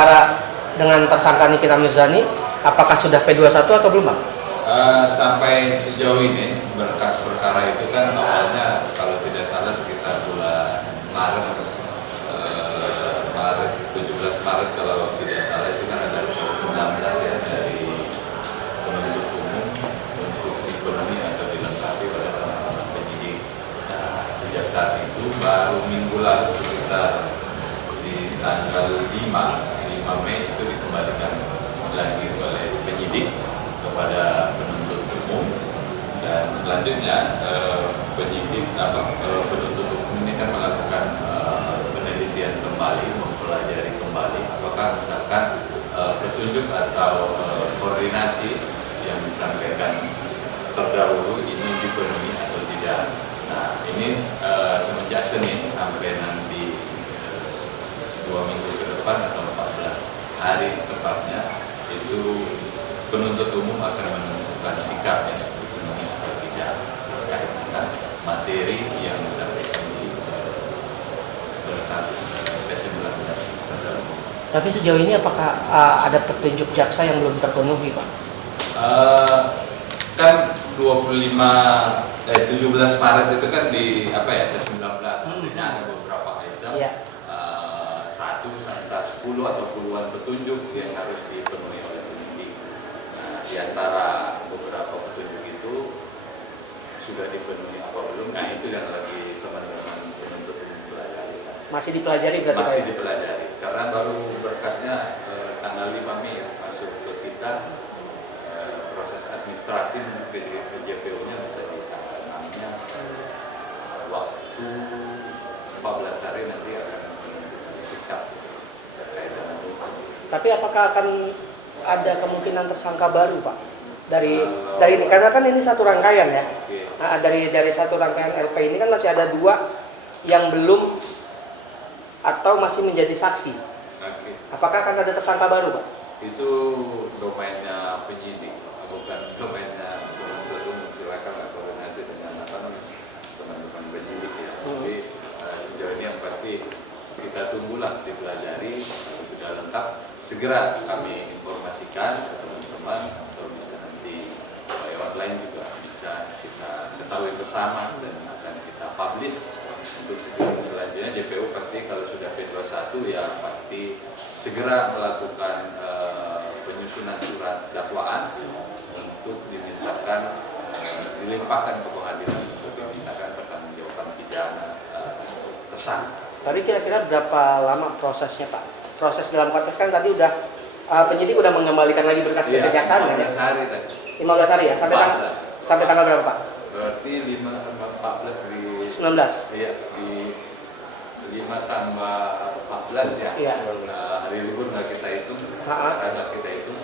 perkara dengan tersangka Nikita Mirzani, apakah sudah P21 atau belum, Bang? Sampai sejauh ini berkas perkara itu kan awalnya kalau tidak salah sekitar bulan Maret, 17 Maret kalau tidak salah itu kan ada 19 ya dari penuntut umum untuk dipenuhi atau dilengkapi oleh teman-teman penyidik. Nah, sejak saat itu baru minggu lalu sekitar di tanggal 5 Mei itu dikembalikan lagi oleh penyidik kepada penuntut umum, dan selanjutnya penuntut umum ini kan melakukan penelitian kembali, mempelajari kembali apakah misalkan petunjuk atau koordinasi yang disampaikan terdahulu ini dipenuhi atau tidak. Nah, ini semenjak Senin sampai nanti 2 minggu ke depan atau 14 hari tepatnya itu penuntut umum akan menentukan sikapnya dipenuhi atau tidak terkait dengan materi yang disampaikan di berkas P19 terdahulu. Tapi sejauh ini apakah ada petunjuk jaksa yang belum terpenuhi, Pak? Kan 17 Maret itu kan di P19 artinya ada beberapa item, Iya. 10 atau puluhan petunjuk yang harus dipenuhi oleh penyidik. Nah, di antara beberapa petunjuk itu sudah dipenuhi apa belum? Nah, itu yang lagi teman-teman penuntut umum pelajari. Masih dipelajari berarti, Masih Pak? dipelajari karena baru berkasnya tanggal 5 Mei ya masuk ke kita. Proses administrasi menuju ke JPU-nya bisa di tanggal 6-nya. Waktu 14 hari nanti akan menentukan sikap terkait dengan itu. Tapi apakah akan ada kemungkinan tersangka baru, Pak? Dari ini karena kan ini satu rangkaian ya. Oke. Nah, dari satu rangkaian LP ini kan masih ada 2 yang belum atau masih menjadi saksi. Oke. Apakah akan ada tersangka baru, Pak? Itu domainnya penyidik, bukan domainnya penuntut umum. Silakan koordinasi dengan teman-teman penyidik ya. Jadi sejauh ini yang pasti kita tunggulah dipelajari, kalau sudah lengkap segera kami informasikan ke teman-teman, atau bisa nanti supaya online juga bisa kita ketahui bersama dan akan kita publish untuk selanjutnya. JPU pasti kalau sudah P21 ya pasti segera melakukan penyusunan surat dakwaan untuk dimintakan dilimpahkan ke pengadilan untuk dimintakan pertanggungjawaban pidana tersangka. Tadi kira-kira berapa lama prosesnya, Pak? Proses dalam konteks kan tadi udah penyidik udah mengembalikan lagi berkas ke kejaksaan kan ya? 15 hari tadi. 15 hari ya? Sampai tanggal berapa, Pak? Berarti 5 tambah 14 di 19. Iya, di 5 tambah 14 ya. Iya. Hari libur nggak kita hitung, nggak kita hitung.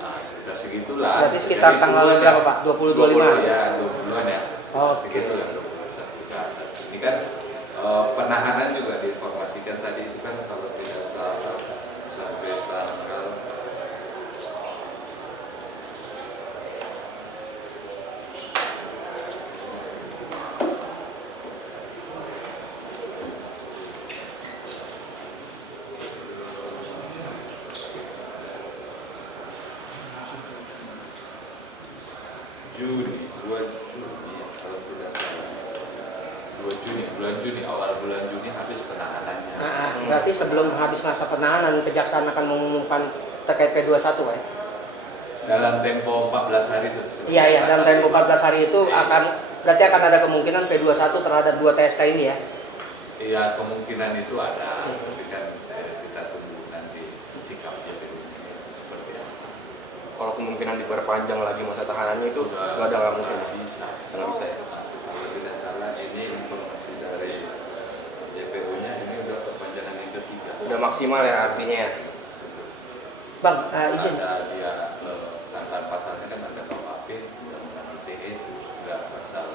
Nah, sekitar segitulah. Berarti sekitar tanggal berapa, Pak? 20-25? Ya, 20-an ya. Oh, segitulah 21 ke atas. Ini kan penahanan juga diinformasikan tadi itu kan kalau tidak salah sampai tanggal Juni, 2 Juni kalau tidak salah. 2 Juni, awal bulan Juni habis penahanannya. Berarti sebelum habis masa penahanan, kejaksaan akan mengumumkan terkait P21, Pak ya? Dalam tempo 14 hari itu. Iya, dalam tempo 14 hari itu berarti akan ada kemungkinan P21 terhadap 2 TSK ini ya? Iya, kemungkinan itu ada. Tapi kan kita tunggu nanti sikap JPU seperti apa. Kalau kemungkinan diperpanjang lagi masa tahanannya itu nggak ada, nggak mungkin. Nggak bisa ya? Kalau tidak salah ini informasi dari JPU-nya ini udah perpanjangan yang ketiga. Udah maksimal ya artinya ya? Bang, izin. Ada dia tentang pasalnya kan ada KUHP, undang-undang ITE, juga pasal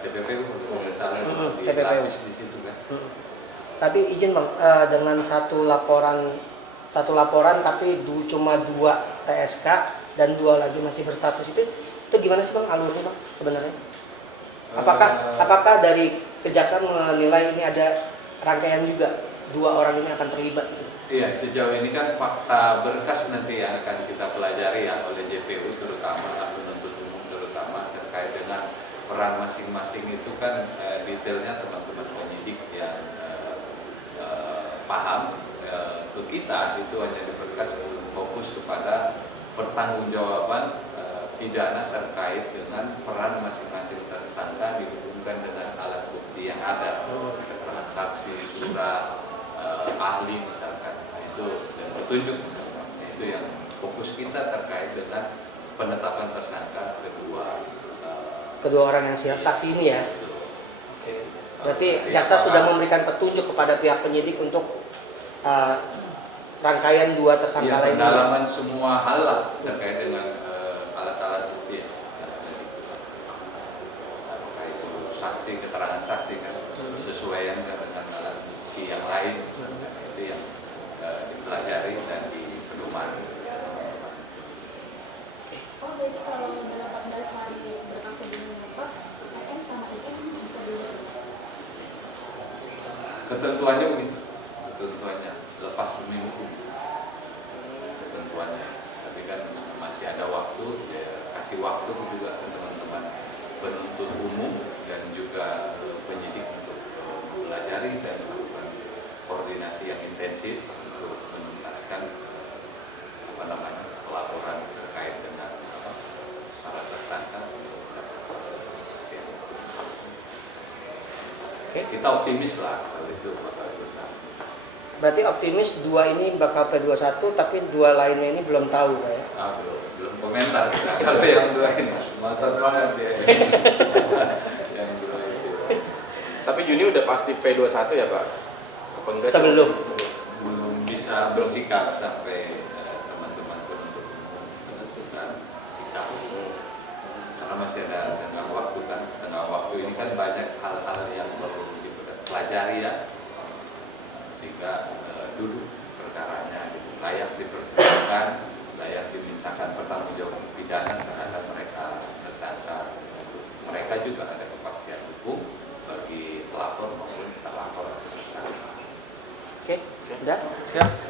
TPPU kalau tidak salah itu dilapis di situ kan. Tapi izin Bang, dengan satu laporan tapi cuma 2 TSK dan 2 lagi masih berstatus itu gimana sih Bang alurnya Bang sebenarnya? Apakah dari kejaksaan menilai ini ada rangkaian juga 2 orang ini akan terlibat gitu? Iya, sejauh ini kan fakta berkas nanti yang akan kita pelajari ya oleh JPU terutama, penuntut umum terutama terkait dengan peran masing-masing itu kan detailnya teman-teman penyidik yang paham. Ke kita itu hanya di berkas fokus kepada pertanggungjawaban pidana terkait dengan peran masing-masing tersangka dihubungkan dengan alat bukti yang ada, keterangan saksi, surat, ahli misalkan. Nah, itu dan petunjuk. Itu yang fokus kita terkait dengan penetapan tersangka Kedua orang yang saksi ini ya. Itu. Oke. Berarti jaksa sudah memberikan petunjuk kepada pihak penyidik untuk rangkaian dua tersangka lainnya. Pendalaman semua hal lah terkait dengan alat-alat bukti. Apakah itu saksi, keterangan saksi kan sesuaian dengan alat bukti yang lain. Itu yang dipelajari dan dipedoman. Oh, jadi kalau 18 hari berkas sebelumnya Pak, PM sama IM bisa bebas? Ketentuannya begitu. Ketentuannya lepas demi hukum. Ketentuannya. Tapi kan masih ada waktu, ya, kasih waktu juga ke teman-teman penuntut umum dan juga penyidik untuk mempelajari dan melakukan koordinasi yang intensif untuk menuntaskan pelaporan terkait dengan para tersangka. Oke. Kita optimis lah kalau itu bakal tuntas. Berarti optimis dua ini bakal P21 tapi dua lainnya ini belum tahu Pak ya. Belum komentar kita. Kalau yang dua ini ngotot banget ya. Yang dua itu Tapi Juni udah pasti P21 ya Pak? Apa enggak? Sebelum. belum bisa bersikap sampai teman-teman penuntut umum menentukan sikap. Karena masih ada tenggang waktu kan. Tenggang waktu ini kan banyak hal-hal yang perlu dipelajari ya. Sehingga duduk perkaranya gitu, layak dipersiapkan, layak dimintakan pertanggungjawaban pidana terhadap mereka tersangka. Mereka juga ada kepastian hukum bagi pelapor maupun terlapor. Oke, udah?